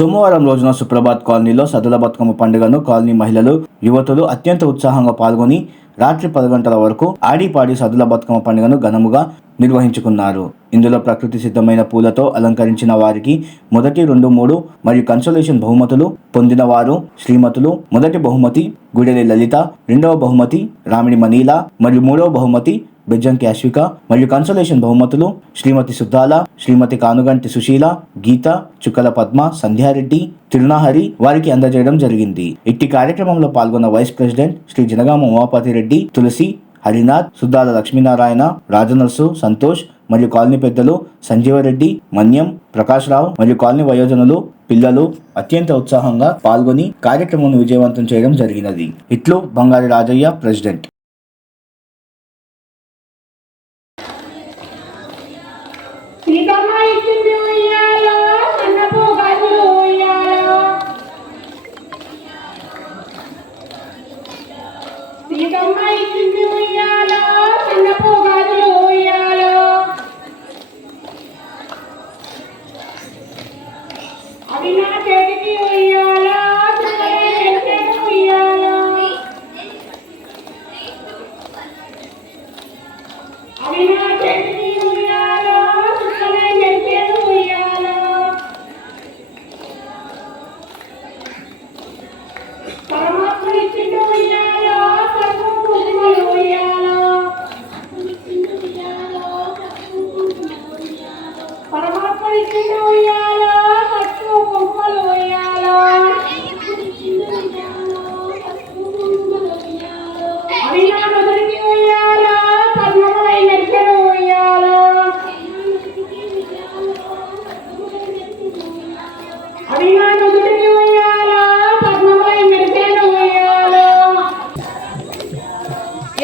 సోమవారం రోజున సుప్రభాత్ కాలనీలో సదుల బతుకమ్మ పండుగను కాలనీ మహిళలు యువతులు అత్యంత ఉత్సాహంగా పాల్గొని రాత్రి పది గంటల వరకు ఆడిపాడి సదుల బతుకమ్మ పండుగను ఘనముగా నిర్వహించుకున్నారు. ఇందులో ప్రకృతి సిద్ధమైన పూలతో అలంకరించిన వారికి మొదటి రెండు మూడు మరియు కన్సోలేషన్ బహుమతులు పొందిన వారు శ్రీమతులు మొదటి బహుమతి గుడెలి లలిత రెండవ బహుమతి రామిడి మనీల మరియు మూడవ బహుమతి బెజ్జం అశ్విక మరియు కన్సోలేషన్ బహుమతులు శ్రీమతి సుద్దాల శ్రీమతి కానుగంటి సుశీల గీత చుక్కల పద్మ సంధ్యారెడ్డి తిరునాహరి వారికి అందజేయడం జరిగింది. ఇట్టి కార్యక్రమంలో పాల్గొన్న వైస్ ప్రెసిడెంట్ శ్రీ జనగామ ఉమాపతి రెడ్డి తులసి హరినాథ్ సుద్దాల లక్ష్మీనారాయణ రాజనర్సు సంతోష్ మరియు కాలనీ పెద్దలు సంజీవరెడ్డి మన్యం ప్రకాష్ రావు మరియు కాలనీ వయోజనులు పిల్లలు అత్యంత ఉత్సాహంగా పాల్గొని కార్యక్రమం విజయవంతం చేయడం జరిగినది. ఇట్లు బంగారి రాజయ్య ప్రెసిడెంట్.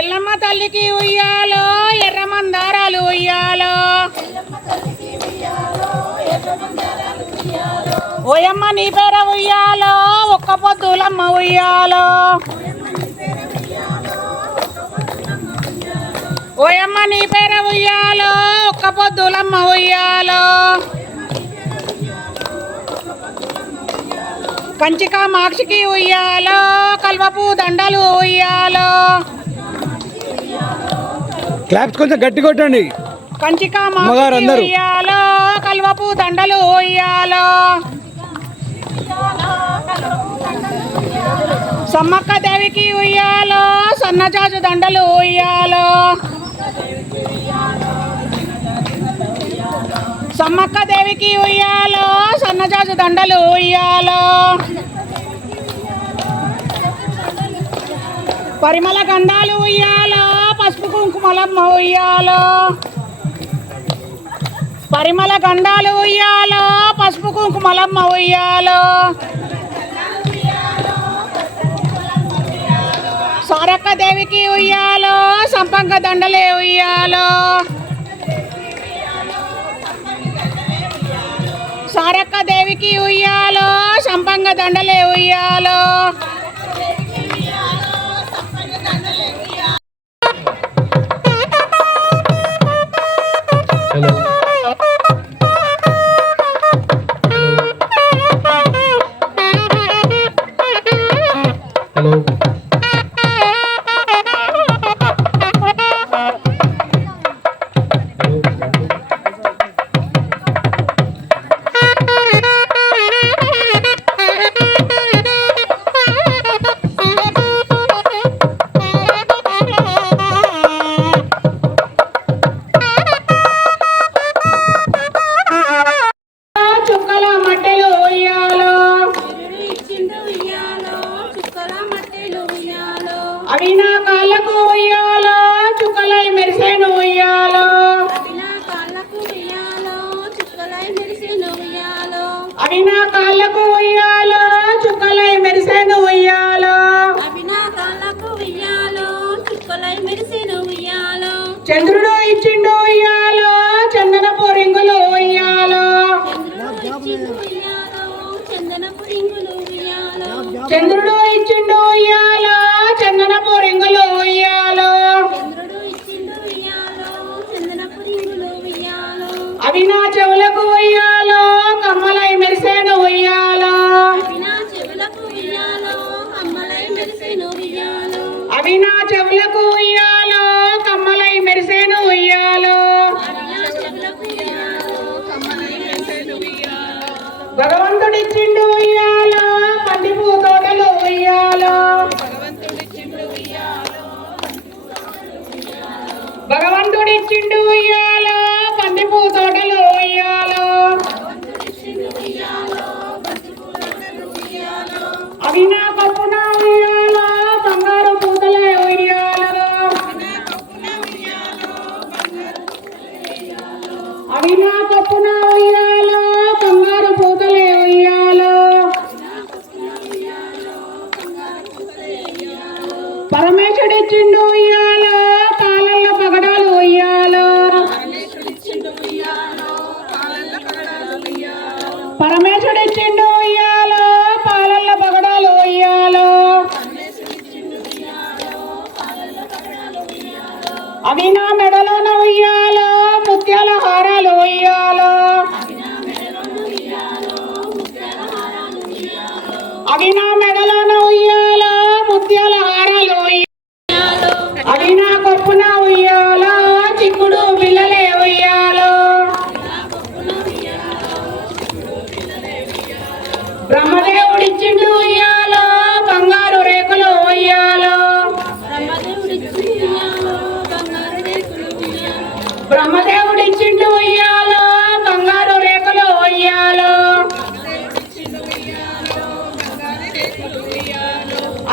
ఎల్లమ్మ తల్లికి ఉయ్యాలో ఎర్రమందారాలు ఉయ్యాలో. ఓయమ్మ నీ పేర ఉయ్యాలో ఒక్క పొద్దులమ్మ ఉయ్యాలో. ఓయమ్మ నీ పేర ఉయ్యాలో ఒక్క పొద్దులమ్మ ఉయ్యాలో. కంచిక మాక్షికి ఉయ్యాలో కల్వపు దండలు ఉయ్యాలో. క్లాప్స్ కొంచెం గట్టి కొట్టండి. కంచిక అందరూ. కల్వపు దండలు సమ్మక్క దేవికి ఉయ్యాలో సన్నజాజు దండలు ఉయ్యాలో సమ్మక్క దేవికి ఉయ్యాలో సన్నజాజు దండలు ఉయ్యాలో పరిమళ గంధాలు ఉయ్యాలో పసుపు కుంకుమలమ్మ ఉయ్యాలో పరిమళ గండాలు ఉయ్యాలో. పసుపు కుంకుమలమ్మ ఉయ్యాలో సారక్క దేవికి ఉయ్యాలో. సంపంగ దండలే ఉయ్యాలో. సారక్క దేవికి ఉయ్యాలో. సంపంగ దండలే ఉయ్యాలో. భగవంతుడిచ్చిండు ఉయ్యాలో పందిపూ తోటలు ఉయ్యాలో. అవి నా కప్పున ఉయ్యాలో బంగారు పూతలే ఉయ్యాలో. అవి నా కప్పున బ్రహ్మదేవుడు ఇచ్చిండు ఉయ్యాలో బంగారు రేకులు ఉయ్యాలో.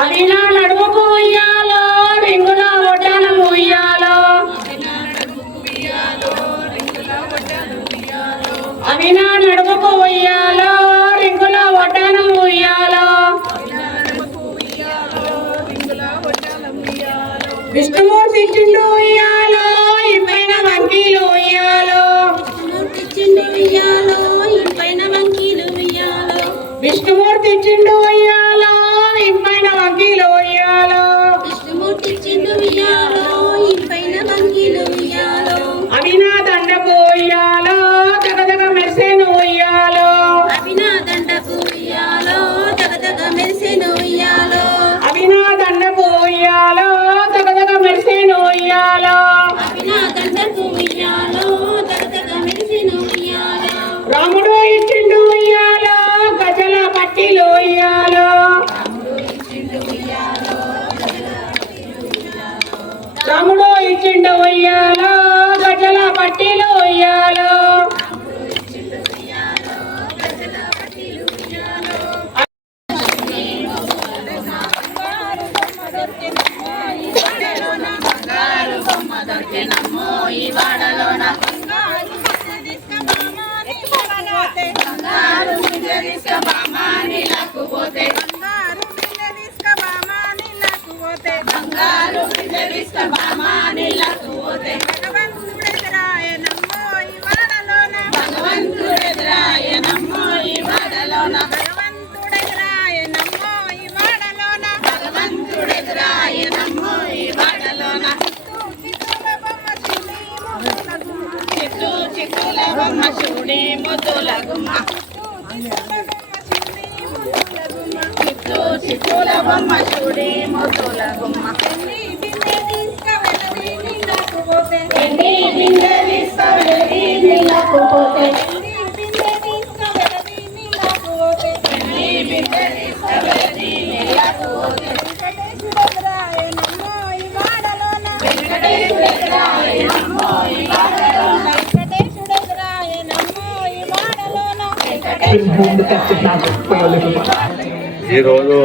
అది నా నడుముకు didn't know ముద్దులగుమ్మ చిత్తూ చిత్తూల బొమ్మ చూడి ముద్దులగుమ్మ ఎన్ని బిందె తీసుకెళ్ళి నీళ్ళకు ఈరోజు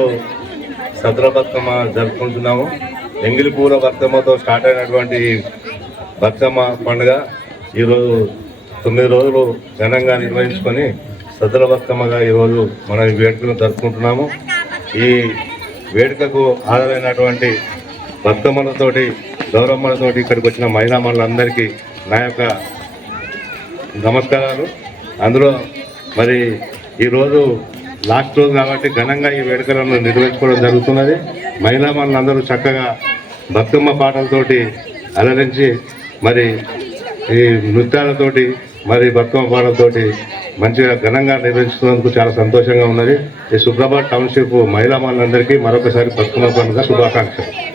సద్ర బతుకమ్మ జరుపుకుంటున్నాము. ఎంగిలి పూల బతుకమ్మతో స్టార్ట్ అయినటువంటి బతుకమ్మ పండుగ ఈరోజు తొమ్మిది రోజులు ఘనంగా నిర్వహించుకొని సద్ర బతుకమ్మగా ఈరోజు మనం ఈ వేడుకను జరుపుకుంటున్నాము. ఈ వేడుకకు హాజరైనటువంటి బతుకమ్మలతోటి గౌరమ్మలతోటి ఇక్కడికి వచ్చిన మహిళా మనులందరికీ నా యొక్క నమస్కారాలు. అందులో మరి ఈరోజు లాస్ట్ రోజు కాబట్టి ఘనంగా ఈ వేడుకలను నిర్వహించుకోవడం జరుగుతున్నది. మహిళా మనందరూ చక్కగా బతుకమ్మ పాటలతోటి అలరించి మరి ఈ నృత్యాలతోటి మరి బతుకమ్మ పాటలతోటి మంచిగా ఘనంగా నిర్వహించుకున్నందుకు చాలా సంతోషంగా ఉన్నది. ఈ సుప్రభాత్ టౌన్షిప్ మహిళా మనందరికీ మరొకసారి బతుకమ్మ పండుగ శుభాకాంక్షలు.